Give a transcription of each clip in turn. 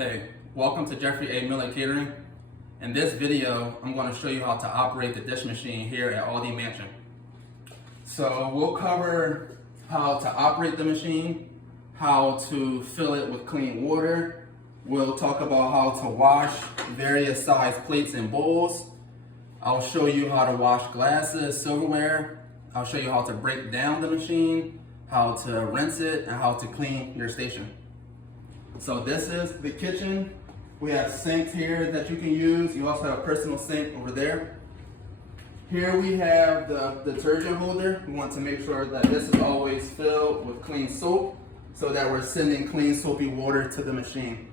Hey, welcome to Jeffrey A. Miller Catering. In this video, I'm going to show you how to operate the dish machine here at Aldie Mansion. So we'll cover how to operate the machine, how to fill it with clean water. We'll talk about how to wash various size plates and bowls. I'll show you how to wash glasses, silverware. I'll show you how to break down the machine, how to rinse it, and how to clean your station. So this is the kitchen. We have sinks here that you can use. You also have a personal sink over there. Here we have the detergent holder. We want to make sure that this is always filled with clean soap so that we're sending clean soapy water to the machine.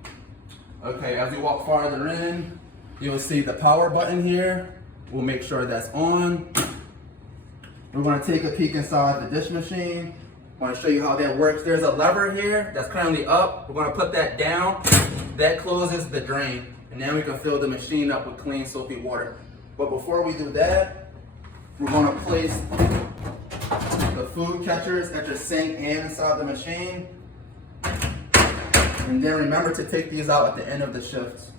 Okay, as we walk farther in, you'll see the power button here. We'll make sure that's on. We're going to take a peek inside the dish machine. I want to show you how that works. There's a lever here that's currently up. We're going to put that down. That closes the drain. And then we can fill the machine up with clean soapy water. But before we do that, we're going to place the food catchers at your sink and inside the machine. And then remember to take these out at the end of the shift.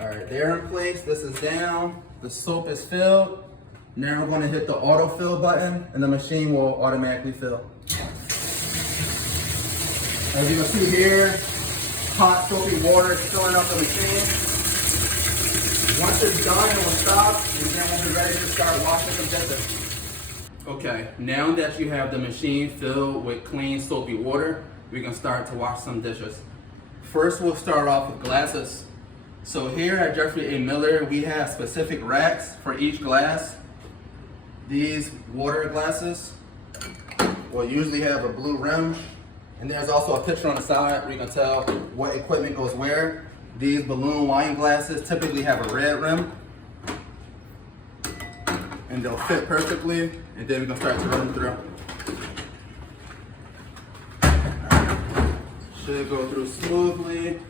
Alright, they're in place. This is down. The soap is filled. Now we're going to hit the autofill button and the machine will automatically fill. As you can see here, hot soapy water is filling up the machine. Once it's done, it will stop and then we'll be ready to start washing some dishes. Okay, now that you have the machine filled with clean soapy water, we can start to wash some dishes. First, we'll start off with glasses. So here at Jeffrey A. Miller, we have specific racks for each glass. These water glasses will usually have a blue rim. And there's also a picture on the side where you can tell what equipment goes where. These balloon wine glasses typically have a red rim. And they'll fit perfectly. And then we can start to run them through. Should go through smoothly.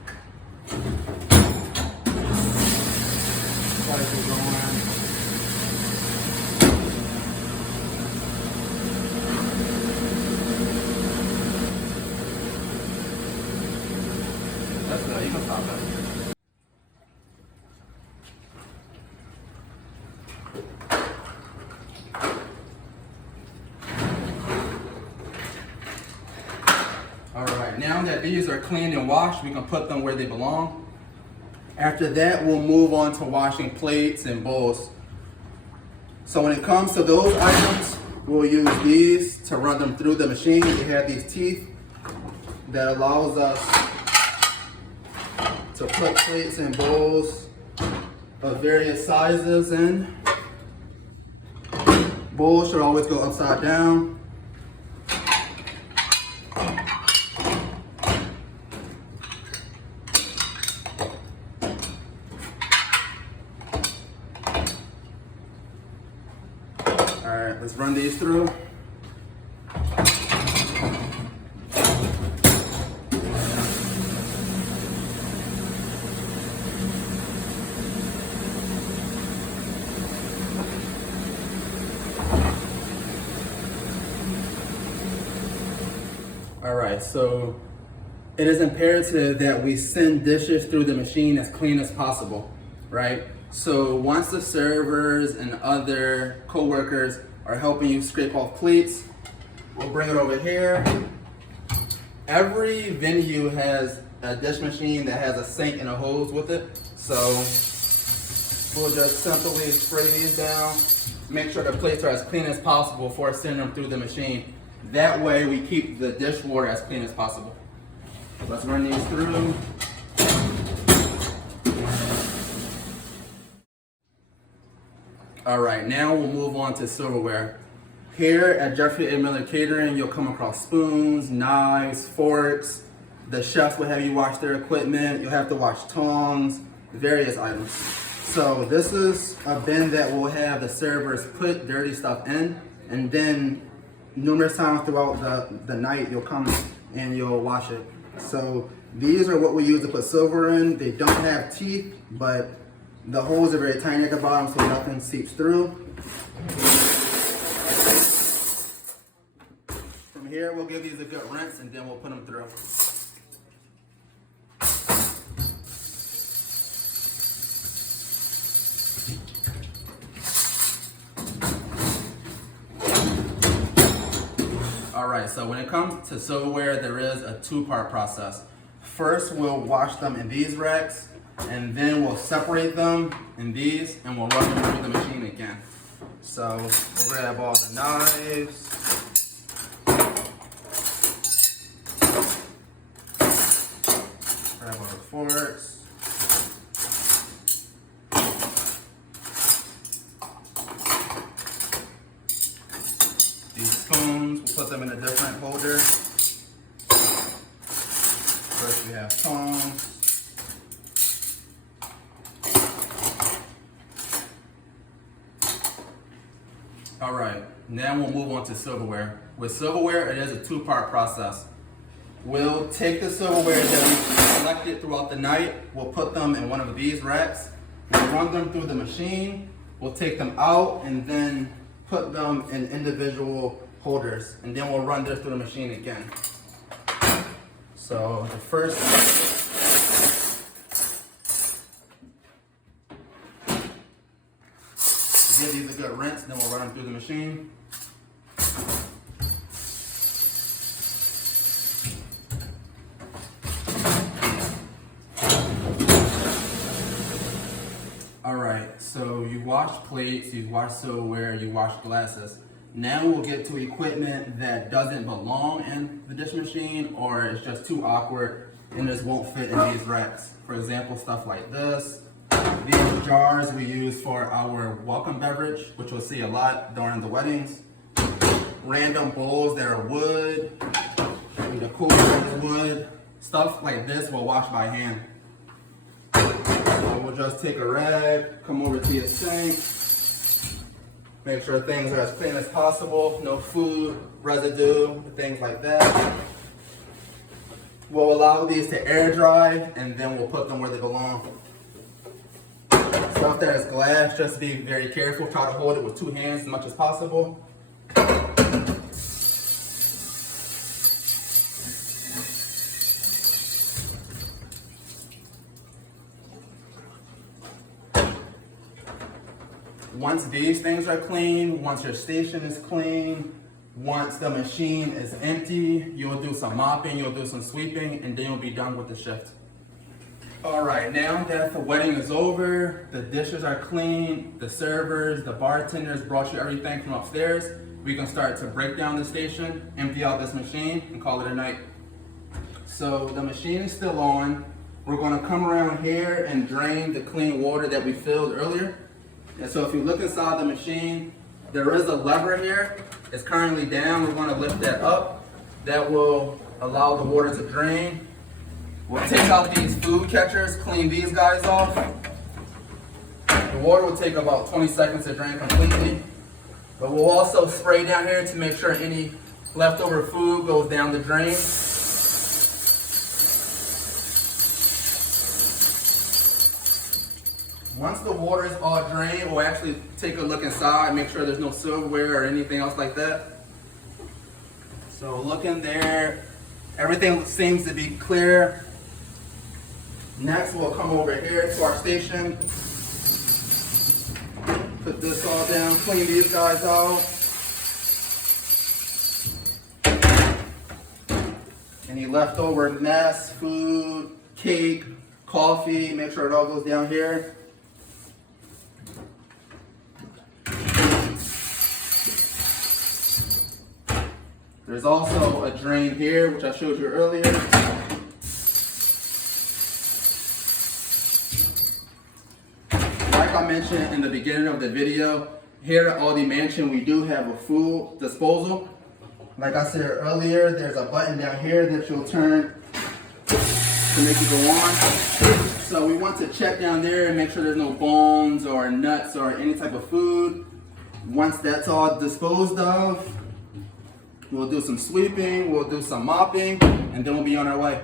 That's good, you can stop that. Alright, now that these are cleaned and washed, we can put them where they belong. After that, we'll move on to washing plates and bowls. So when it comes to those items, we'll use these to run them through the machine. They have these teeth that allows us to put plates and bowls of various sizes in. Bowls should always go upside down. Alright, let's run these through. Alright, so it is imperative that we send dishes through the machine as clean as possible, right? So once the servers and other co-workers are helping you scrape off plates, we'll bring it over here. Every venue has a dish machine that has a sink and a hose with it. So we'll just simply spray these down, make sure the plates are as clean as possible before sending them through the machine. That way we keep the dish water as clean as possible. Let's run these through. Alright, now we'll move on to silverware. Here at Jeffrey A. Miller Catering, you'll come across spoons, knives, forks. The chefs will have you wash their equipment. You'll have to wash tongs, various items. So this is a bin that will have the servers put dirty stuff in, and then numerous times throughout the night, you'll come and you'll wash it. So these are what we use to put silver in. They don't have teeth, but the holes are very tiny at the bottom so nothing seeps through. From here, we'll give these a good rinse and then we'll put them through. Alright, so when it comes to silverware, there is a two-part process. First, we'll wash them in these racks, and then we'll separate them in these, and we'll run them through the machine again. So we'll grab all the knives. Grab all the forks. These spoons, we'll put them in a different holder. First we have tongs. All right, now we'll move on to silverware. With silverware, it is a two-part process. We'll take the silverware that we collected throughout the night, we'll put them in one of these racks, we'll run them through the machine, we'll take them out and then put them in individual holders, and then we'll run this through the machine again. So the first, give these a good rinse, then we'll run them through the machine. Alright, so you wash plates, you wash silverware, you wash glasses. Now we'll get to equipment that doesn't belong in the dish machine or it's just too awkward and just won't fit in these racks. For example, stuff like this. These jars we use for our welcome beverage, which we'll see a lot during the weddings. Random bowls that are wood, the cooler is wood. Stuff like this we'll wash by hand. So we'll just take a rag, come over to your sink, make sure things are as clean as possible, no food, residue, things like that. We'll allow these to air dry and then we'll put them where they belong. Stuff that is glass, just be very careful. Try to hold it with two hands as much as possible. Once these things are clean, once your station is clean, once the machine is empty, you'll do some mopping, you'll do some sweeping, and then you'll be done with the shift. All right, now that the wedding is over, the dishes are clean, the servers, the bartenders brought you everything from upstairs, we can start to break down the station, empty out this machine, and call it a night. So the machine is still on. We're gonna come around here and drain the clean water that we filled earlier. And so if you look inside the machine, there is a lever here. It's currently down. We're gonna lift that up. That will allow the water to drain. We'll take out these food catchers, clean these guys off. The water will take about 20 seconds to drain completely. But we'll also spray down here to make sure any leftover food goes down the drain. Once the water is all drained, we'll actually take a look inside, make sure there's no silverware or anything else like that. So look in there, everything seems to be clear. Next, we'll come over here to our station. Put this all down, clean these guys out. Any leftover mess, food, cake, coffee, make sure it all goes down here. There's also a drain here, which I showed you earlier. Like I mentioned in the beginning of the video, here at Aldie Mansion, we do have a food disposal. Like I said earlier, there's a button down here that you'll turn to make it go on. So we want to check down there and make sure there's no bones or nuts or any type of food. Once that's all disposed of, we'll do some sweeping, we'll do some mopping, and then we'll be on our way.